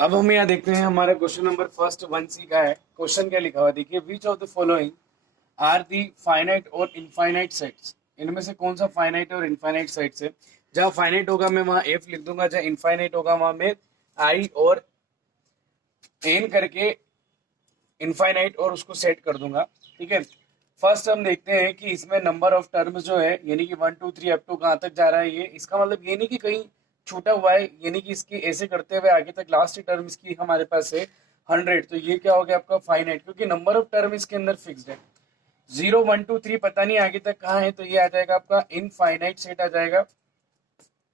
अब हम यहाँ देखते हैं हमारा क्वेश्चन नंबर फर्स्ट 1C का है। क्वेश्चन क्या लिखा हुआ देखिए, which of the following are the finite और इनफाइनाइट सेट्स। इनमें से कौन सा फाइनाइट और इनफाइनाइट सेट्स है। जहाँ फाइनाइट होगा मैं वहां एफ लिख दूंगा, जहाँ इनफाइनाइट होगा वहां मैं आई और एन करके इनफाइनाइट और उसको सेट कर दूंगा। ठीक है, फर्स्ट हम देखते हैं कि इसमें नंबर ऑफ टर्म्स जो है यानी कि 1 2 3 अप टू कहाँ तक जा रहा है। ये इसका मतलब ये नहीं कि कहीं छूटा हुआ है, यानी कि इसकी ऐसे करते हुए आगे तक लास्ट टर्म इसकी हमारे पास है 100। तो ये क्या हो गया आपका फाइनाइट, क्योंकि नंबर ऑफ टर्म इसके अंदर फिक्स्ड है। 0 1 2 3 पता नहीं आगे तक कहाँ है, तो ये आ जाएगा आपका इनफाइनाइट सेट आ जाएगा।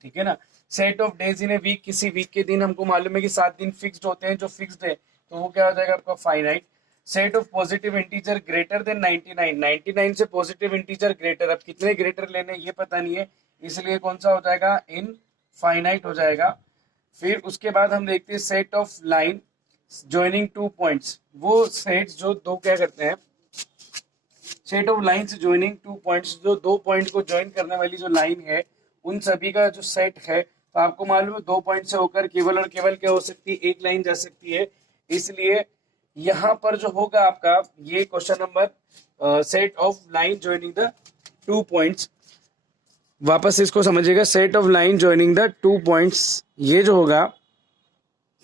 ठीक है ना। Set of days in a week, किसी वीक के दिन हमको मालूम है कि 7 दिन फिक्स्ड होते हैं जो फिक्स्ड है, तो वो क्या हो जाएगा आपका finite. Set of positive integer greater than 99, 99 से पॉजिटिव इंटीजर ग्रेटर, अब कितने ग्रेटर लेने ये पता नहीं है, इसलिए कौन सा हो जाएगा इनफाइनाइट हो जाएगा। फिर उसके बाद हम देखते हैं set of line joining 2 points, वो सेट्स जो दो क्या करते हैं, set of lines joining 2 points, जो 2 पॉइंट को ज्वाइन करने वाली जो लाइन है उन सभी का जो सेट है। तो आपको मालूम है 2 पॉइंट से होकर केवल और केवल क्या हो सकती है, एक लाइन जा सकती है। इसलिए यहाँ पर जो होगा आपका ये question number set of line joining the 2 points, वापस इसको समझिएगा, set of line joining the 2 points, ये जो होगा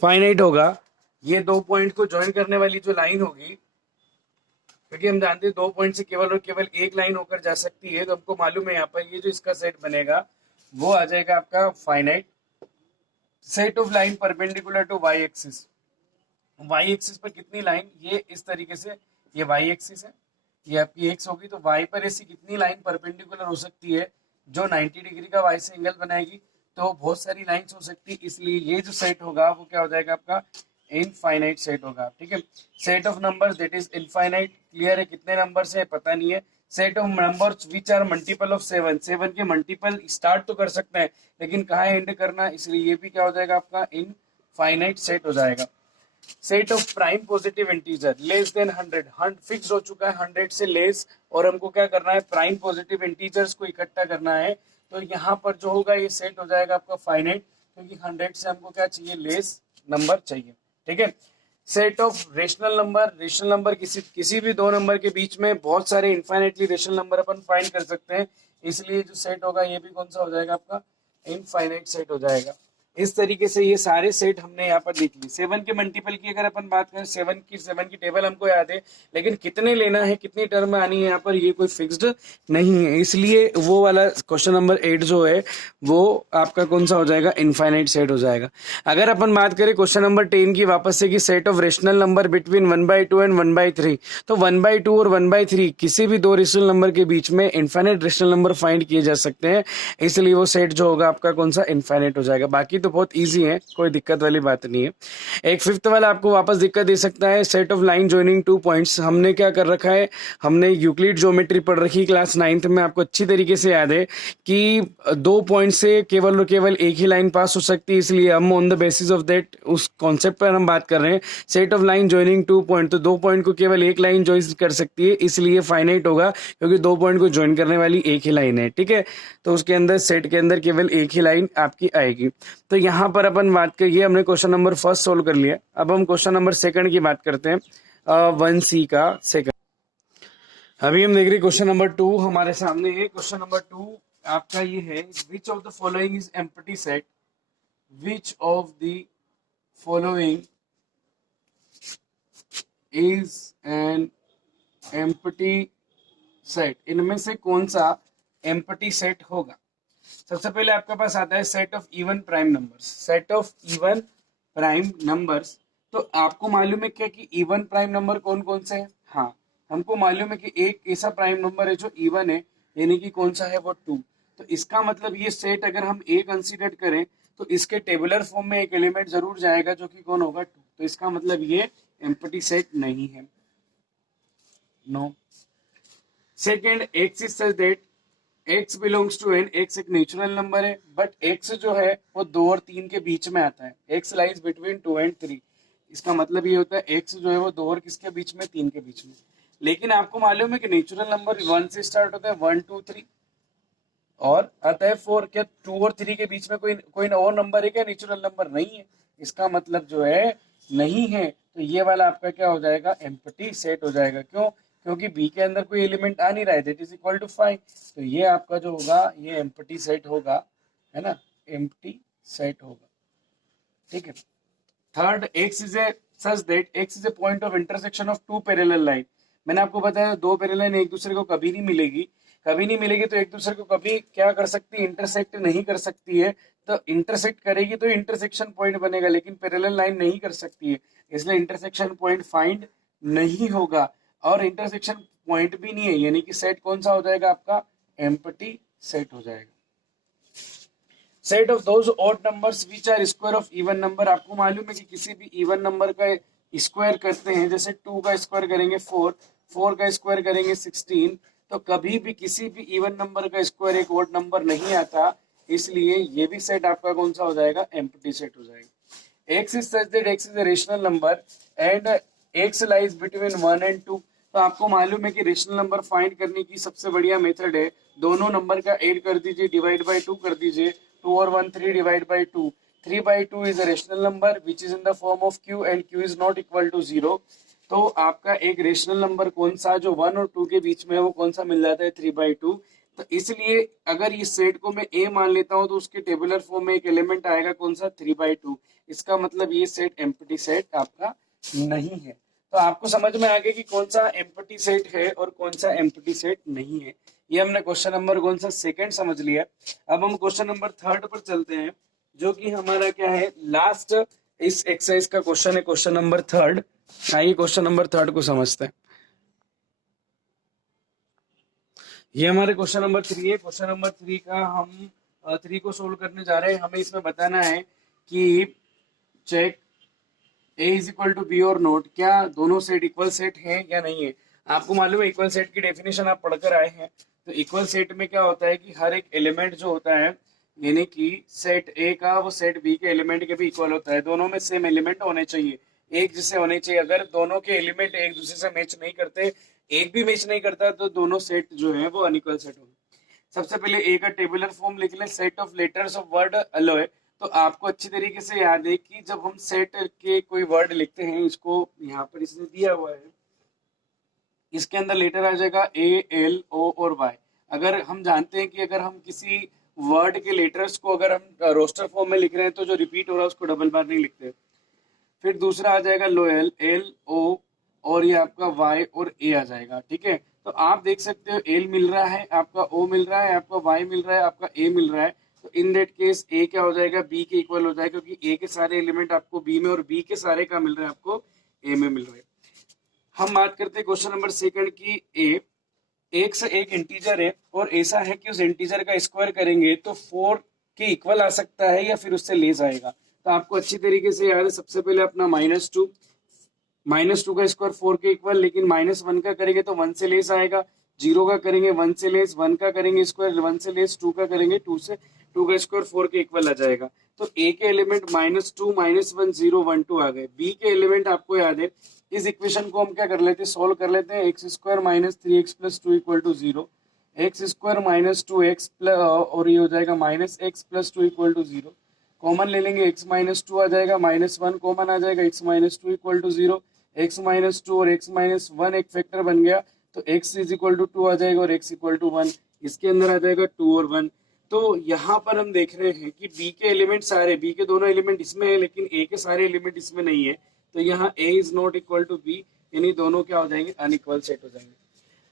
फाइनाइट होगा। ये 2 पॉइंट को ज्वाइन करने वाली जो लाइन होगी, क्योंकि हम जानते हैं 2 पॉइंट से केवल और केवल एक लाइन होकर जा सकती है, तो हमको मालूम है यहाँ पर ये जो इसका सेट बनेगा वो आ जाएगा आपका finite. Set of line perpendicular to Y axis, Y axis पर कितनी लाइन, ये इस तरीके से, ये वाई एक्सिस है, ये आपकी एक्स होगी, तो वाई पर ऐसी कितनी लाइन परपेंडिकुलर हो सकती है जो 90 डिग्री का वाई से एंगल बनाएगी। तो बहुत सारी लाइंस हो सकती है, इसलिए ये जो सेट होगा वो क्या हो जाएगा आपका इनफाइनाइट सेट होगा। ठीक है, set of numbers that is infinite, clear है, कितने नंबर्स है पता नहीं है। Set of numbers which are multiple of 7, 7 के मल्टीपल स्टार्ट तो कर सकते हैं लेकिन कहाँ एंड करना, इसलिए ये भी क्या हो जाएगा आपका इनफाइनाइट सेट हो जाएगा। Set of prime positive integer less than 100, fix हो चुका है 100 से लेस, और हमको क्या करना है प्राइम पॉजिटिव इंटीजर्स को इकट्ठा करना है। तो यहाँ पर जो होगा ये सेट हो जाएगा आपका फाइनाइट, क्योंकि 100 से हमको क्या चाहिए, लेस नंबर चाहिए। ठीक है, set of rational number, rational number किसी भी दो नंबर के बीच में बहुत सारे इनफाइनाइटली रेशनल नंबर अपन फाइंड कर सकते हैं, इसलिए जो सेट होगा ये भी कौन सा हो जाएगा आपका इनफाइनाइट सेट हो जाएगा। इस तरीके से ये सारे सेट हमने यहाँ पर लिख ली। 7 के मल्टीपल की अगर अपन बात करें, 7 की टेबल हमको याद है, लेकिन कितने लेना है, कितनी टर्म में आनी है यहाँ पर ये कोई फिक्स्ड नहीं है, इसलिए वो वाला क्वेश्चन नंबर 8 जो है वो आपका कौन सा हो जाएगा, इनफाइनाइट सेट हो जाएगा। अगर अपन बात करें क्वेश्चन नंबर 10 की वापस से, कि set of rational number between 1/2 and 1/3, तो 1/2 और 1/3 किसी भी दो रेशनल नंबर के बीच में इनफाइनाइट रेशनल नंबर फाइंड किए जा सकते हैं, इसलिए वो सेट जो होगा आपका कौन सा इनफाइनाइट हो जाएगा। बाकी तो बहुत इजी है, कोई दिक्कत वाली बात नहीं है। एक फिफ्थ वाला आपको वापस दिक्कत दे सकता है, set of line joining 2 points. हमने क्या कर रखा है, हमने यूक्लिड ज्योमेट्री पढ़ रखी क्लास 9th में, आपको अच्छी तरीके से याद है कि 2 पॉइंट से केवल और केवल एक ही लाइन पास हो सकती है, इसलिए हम on the basis of that उस कॉन्सेप्ट पर हम बात कर रहे हैं। Set of line joining 2 point, तो 2 पॉइंट को केवल एक लाइन ज्वाइन कर सकती है, इसलिए फाइनाइट होगा, क्योंकि 2 पॉइंट को ज्वाइन करने वाली एक ही लाइन है। ठीक है, तो उसके अंदर सेट के अंदर केवल एक ही लाइन आपकी आएगी। तो यहाँ पर अपन बात करिए, हमने क्वेश्चन नंबर फर्स्ट सोल्व कर लिया, अब हम क्वेश्चन नंबर सेकंड की बात करते हैं, 1C का सेकंड। अभी हम देख रहे हैं क्वेश्चन नंबर 2 हमारे सामने है। क्वेश्चन नंबर 2 आपका ये है, विच of the following is empty set, which of the following is an empty set, इनमें से कौन सा एम्प्टी सेट होगा। सबसे पहले आपके पास आता है set of even prime numbers, set of even prime numbers. तो आपको मालूम है क्या कि इवन प्राइम नंबर कौन कौन से हैं। हाँ, हमको मालूम है कि एक ऐसा प्राइम नंबर है जो इवन है, यानी कि कौन सा है वो 2। तो इसका मतलब ये सेट अगर हम ए कंसीडर करें तो इसके टेबुलर फॉर्म में एक एलिमेंट जरूर जाएगा जो कि कौन होगा 2, तो इसका मतलब ये एम्प्टी सेट नहीं है, no. Second, X is such that x belongs to n, x एक नेचुरल नंबर है, बट x जो है वो 2 और 3 के बीच में आता है, x लाइज बिटवीन 2 एंड 3। इसका मतलब ये होता है x जो है वो 2 और किसके बीच में, 3 के बीच में। लेकिन आपको मालूम है कि नेचुरल नंबर 1 से स्टार्ट होता है, 1 2 3 और आता है 4। क्या 2 और 3 के बीच में कोई और नंबर है क्या, नेचुरल नंबर नहीं है, इसका मतलब जो है नहीं है, तो ये वाला आपका क्या हो जाएगा, एम्प्टी सेट हो जाएगा। क्यों? क्योंकि बी के अंदर कोई एलिमेंट आ नहीं रहा है, दैट इज इक्वल टू 5, तो ये आपका जो होगा ये एम्प्टी सेट होगा, है ना, एम्प्टी सेट होगा, ठीक है। Third, x is a such that x is a point of intersection of two parallel line. मैंने आपको बताया दो पैरेलल लाइन एक दूसरे को कभी नहीं मिलेगी, कभी नहीं मिलेगी तो एक दूसरे को कभी क्या कर सकती है, इंटरसेक्ट नहीं कर सकती है। तो इंटरसेक्ट करेगी तो इंटरसेक्शन पॉइंट बनेगा, लेकिन पैरेलल लाइन नहीं कर सकती है, इसलिए इंटरसेक्शन पॉइंट फाइंड नहीं होगा। और इंटरसेक्शन पॉइंट भी नहीं है, यानी कि सेट कौन सा हो जाएगा आपका, एम्प्टी सेट हो जाएगा। Set of those odd numbers which are square of even number. आपको मालूम है कि किसी भी इवन नंबर का स्क्वायर करते हैं, जैसे 2 का स्क्वायर करेंगे 4, 4 का स्क्वायर करेंगे 16, तो कभी भी किसी भी इवन नंबर का स्क्वायर एक ऑड नंबर नहीं आता, इसलिए ये भी सेट आपका कौन सा हो जाएगा, एम्प्टी सेट हो जाएगा। x is such that x is a rational number and x lies between 1 and 2। तो आपको मालूम है कि रेशनल नंबर फाइंड करने की सबसे बढ़िया मेथड है, दोनों नंबर का ऐड कर दीजिए, डिवाइड बाय 2 कर दीजिए, 2 और 1 3 divide by 2, 3 by 2 is a rational number which is in the form of q and q is not equal to 0। तो आपका एक रेशनल नंबर कौन सा जो 1 और 2 के बीच में है वो कौन सा मिल जाता है, 3/2। तो इसलिए अगर इस सेट को मैं a मान लेता हूं तो उसके टेबुलर फॉर्म में एक एलिमेंट आएगा कौन सा, 3/2। इसका मतलब ये सेट एम्प्टी सेट आपका नहीं है। तो आपको समझ में आ गया कि कौन सा एम्प्टी सेट है और कौन सा एम्प्टी सेट नहीं है। ये हमने क्वेश्चन नंबर कौन सा, सेकंड समझ लिया। अब हम क्वेश्चन नंबर थर्ड पर चलते हैं, जो कि हमारा क्या है, लास्ट इस एक्सरसाइज का क्वेश्चन है, क्वेश्चन नंबर थर्ड। आइए क्वेश्चन नंबर थर्ड को समझते हैं। ये हमारे क्वेश्चन नंबर 3 है। क्वेश्चन नंबर 3 का हम 3 को सोल्व करने जा रहे हैं। हमें इसमें बताना है कि check A is equal to B और नोट, क्या दोनों सेट इक्वल सेट है या नहीं है। आपको मालूम है इक्वल सेट की डेफिनेशन आप पढ़कर आए हैं। तो इक्वल सेट में क्या होता है कि हर एक एलिमेंट जो होता है, यानी कि सेट ए का वो सेट बी के एलिमेंट के भी इक्वल होता है, दोनों में सेम एलिमेंट होने चाहिए, एक जैसे होने चाहिए। अगर दोनों के एलिमेंट एक दूसरे से मैच नहीं करते, एक भी मैच नहीं करता, तो दोनों सेट जो है वो अनइक्वल सेट होंगे। सबसे पहले ए का टेबुलर फॉर्म लिख लें, set of letters of word alloy. तो आपको अच्छी तरीके से याद है कि जब हम सेट के कोई वर्ड लिखते हैं, इसको यहाँ पर इसने दिया हुआ है, इसके अंदर लेटर आ जाएगा ए एल ओ और वाई। अगर हम जानते हैं कि अगर हम किसी वर्ड के लेटर्स को अगर हम रोस्टर फॉर्म में लिख रहे हैं तो जो रिपीट हो रहा है उसको डबल बार नहीं लिखते। फिर दूसरा आ जाएगा लोयल, एल ओ और ये आपका वाई और ए आ जाएगा, ठीक है। तो आप देख सकते हो एल मिल रहा है, आपका ओ मिल रहा है, आपका वाई मिल रहा है, आपका ए मिल रहा है। तो इन दैट केस ए क्या हो जाएगा, बी के इक्वल हो जाएगा, क्योंकि ए के सारे एलिमेंट आपको बी में और बी के सारे का मिल रहा है आपको ए में मिल रहा है। हम बात करते हैं क्वेश्चन नंबर सेकंड की। ए एक से एक इंटीजर है और ऐसा है कि उस इंटीजर का स्क्वायर करेंगे तो 4 के इक्वल आ सकता है या फिर उससे लेस आएगा। तो आपको अच्छी तरीके से याद है, सबसे पहले अपना -2, -2 का स्क्वायर 4 के इक्वल, लेकिन -1 का करेंगे तो 1 से लेस आएगा, 0 का करेंगे 1 से लेस, 1 का करेंगे स्क्वायर 1 से लेस, 2 का करेंगे 2 से, 2 का स्क्वायर 4 के इक्वल आ जाएगा। तो ए के एलिमेंट -2 -1 0 1 2 आ गए। बी के एलिमेंट आपको याद है, इस इक्वेशन को हम क्या कर लेते हैं, सोल्व कर लेते हैं। X square -3x + 2 = 0, x square -2x और ये हो जाएगा -x + 2 = 0। कॉमन ले लेंगे, x -2 आ जाएगा, -1 कॉमन आ जाएगा, x -2 = 0, x -2 और x -1 एक फैक्टर बन गया, तो x = 2 आ जाएगा और x = 1, इसके अंदर आ जाएगा 2 और 1। तो यहाँ पर हम देख रहे हैं कि b के एलिमेंट सारे, b के दोनों एलिमेंट इसमें है लेकिन a के सारे एलिमेंट इसमें नहीं है, तो यहाँ a is not equal to b, यानी दोनों क्या हो जाएंगे, अनइक्वल सेट हो जाएंगे।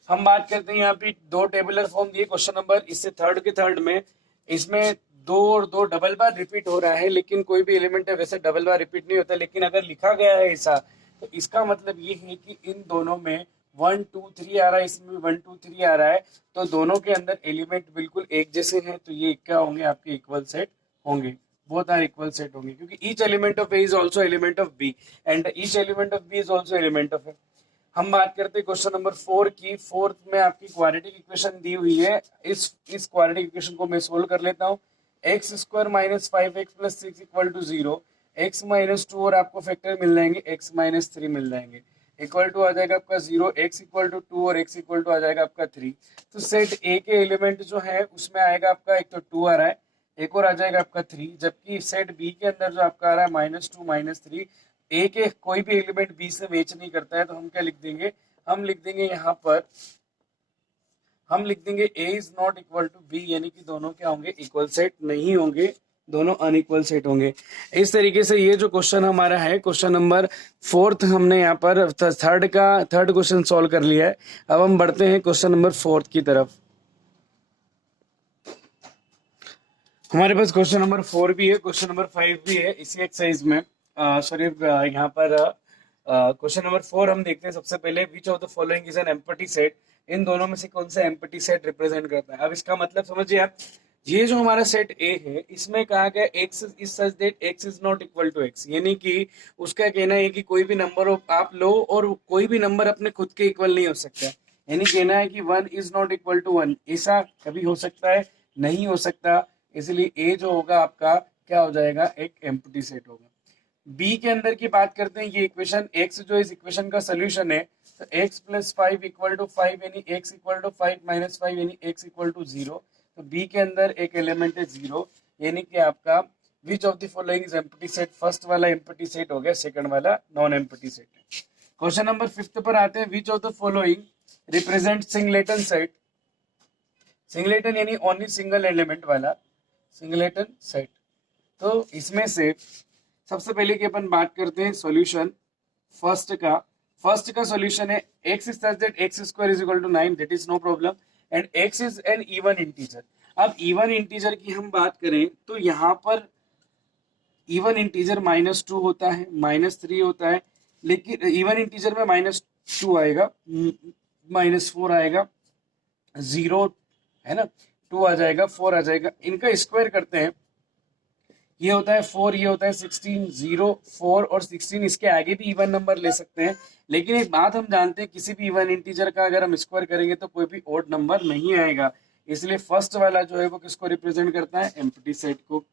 हम बात करते हैं यहाँ पे दो टेबुलर फॉर्म दिए क्वेश्चन नंबर, इससे थर्ड के थर्ड में, इसमें 2 और 2 डबल बार रिपीट हो रहा है, लेकिन कोई भी एलिमेंट है वैसे डबल बार रिपीट नहीं होता, लेकिन अगर लिखा गया है ऐसा तो इसका मतलब ये है कि इन दोनों में 1 2 3 आ रहा है, इसमें 1 2 3 आ रहा है, तो दोनों के अंदर एलिमेंट बिल्कुल एक जैसे हैं, तो ये क्या होंगे, आपके इक्वल सेट होंगे, बोथ आर इक्वल सेट होंगे, क्योंकि each element of A is also element of B and each element of B is also element of A. हम बात करते हैं क्वेश्चन नंबर 4 की। फोर्थ में आपकी क्वाड्रेटिक इक्वेशन दी हुई है, इस क्वाड्रेटिक इक्वेशन को मैं सोल्व कर लेता हूँ। एक्स स्क्वायर -5x + 6 = 0, x -2 और आपको फैक्टर मिल जाएंगे, x -3 मिल जाएंगे, इक्वल टू आ जाएगा आपका 0, x = 2 और x = आ जाएगा आपका 3। तो सेट ए के एलिमेंट जो है उसमें आएगा आपका, एक तो 2 आ रहा है, एक और आ जाएगा आपका 3, जबकि सेट बी के अंदर जो आपका आ रहा है -2 -3, ए के कोई भी एलिमेंट बी से मैच नहीं करता है, तो हम क्या लिख देंगे, हम लिख देंगे यहाँ पर, हम लिख देंगे A is not equal to B, यानी कि दोनों क्या होंगे, इक्वल सेट नहीं होंगे, दोनों अनइक्वल सेट होंगे। इस तरीके से ये जो क्वेश्चन हमारा है, क्वेश्चन नंबर 4 हमने यहाँ पर थर्ड क्वेश्चन सॉल्व कर लिया है। अब हम बढ़ते हैं क्वेश्चन नंबर 4 की तरफ। हमारे पास क्वेश्चन नंबर 4 भी है, क्वेश्चन नंबर 5 भी है इसी एक्सरसाइज में। सॉरी, यहाँ पर क्वेश्चन नंबर 4 हम देखते हैं। सबसे पहले, which of the following is an empty set, इन दोनों में से कौन सा एम्प्टी सेट रिप्रेजेंट करता है। अब इसका मतलब समझिए आप, ये जो हमारा सेट ए है, इसमें कहा गया x is such that x is not equal to x, यानी कि उसका कहना है कि कोई भी नंबर आप लो और कोई भी नंबर अपने खुद के इक्वल नहीं हो सकता, यानी कहना है कि 1 इज नॉट इक्वल टू 1, ऐसा कभी हो सकता है, नहीं हो सकता। इसलिए ए जो होगा आपका क्या हो जाएगा, एक एम्प्टी सेट होगा। बी के अंदर की बात करते हैं, ये इक्वेशन x जो इस इक्वेशन का सोल्यूशन है, तो x + 5 = 5, यानी x = 5 - 5, यानी x = 0। तो बी के अंदर एक एलिमेंट है 0, यानी कि आपका विच of the following is empty set, first वाला एम्प्टी सेट हो गया, सेकंड वाला नॉन एम्प्टी सेट है। क्वेश्चन नंबर 5 पर आते हैं, विच of the following represent singleton set, singleton यानी ओनली सिंगल एलिमेंट वाला सिंगलेटन सेट। तो इसमें से सबसे पहले की अपन बात करते हैं सॉल्यूशन फर्स्ट का सॉल्यूशन है x is such that x² = 9, that is no problem, and x is an even integer. अब इवन इंटीजर की हम बात करें तो यहाँ पर इवन इंटीजर -2 होता है, -3 होता है, लेकिन इवन इंटीजर में -2 आएगा, -4 आएगा, 0 है ना, 2 आ जाएगा, 4 आ जाएगा। इनका स्क्वायर करते हैं, ये होता है 4, ये होता है 16, 0, 4 और 16, इसके आगे भी इवन नंबर ले सकते हैं। लेकिन एक बात हम जानते हैं, किसी भी इवन इंटीजर का अगर हम स्क्वायर करेंगे तो कोई भी ऑड नंबर नहीं आएगा, इसलिए फर्स्ट वाला जो है वो किसको रिप्रेजेंट करता है, एम्प्टी सेट को।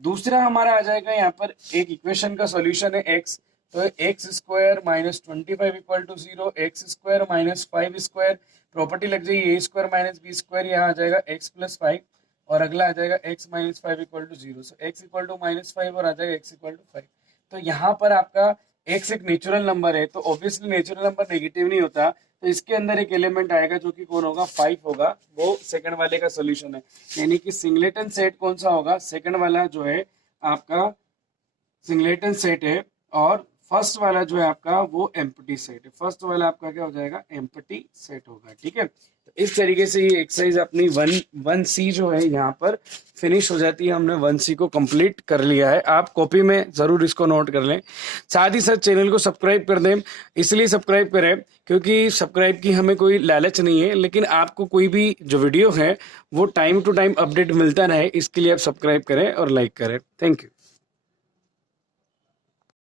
दूसरा हमारा आ जाएगा यहाँ पर, एक इक्वेशन का सॉल्यूशन है x, तो x² - 25 = 0, x² - 5², प्रॉपर्टी लग जाएगी a² - b², यहाँ आ जाएगा x + 5, और अगला आ जाएगा x - 5 = 0, सो x = -5 और आ जाएगा x = 5। तो यहाँ पर आपका x एक नेचुरल नंबर है, तो ऑब्वियसली नेचुरल नंबर नेगेटिव नहीं होता, तो इसके अंदर एक एलिमेंट आएगा जो कि कौन होगा, 5 होगा, वो सेकंड वाले का सॉल्यूशन है। यानी कि सिंगलेटन सेट कौन सा होगा, सेकंड वाला जो है आपका सिंगलेटन सेट है, और फर्स्ट वाला जो है आपका वो एम्प्टी सेट है। फर्स्ट वाला आपका क्या हो जाएगा, एम्प्टी सेट होगा। ठीक है, तो इस तरीके से ये एक्सरसाइज अपनी 1C जो है यहाँ पर फिनिश हो जाती है। हमने 1C को कंप्लीट कर लिया है, आप कॉपी में जरूर इसको नोट कर लें। साथ ही साथ चैनल को सब्सक्राइब कर दें, इसलिए सब्सक्राइब करें क्योंकि सब्सक्राइब की हमें कोई लालच नहीं है, लेकिन आपको कोई भी जो वीडियो है वो टाइम टू टाइम अपडेट मिलता रहे, इसके लिए आप सब्सक्राइब करें और लाइक करें। Thank you.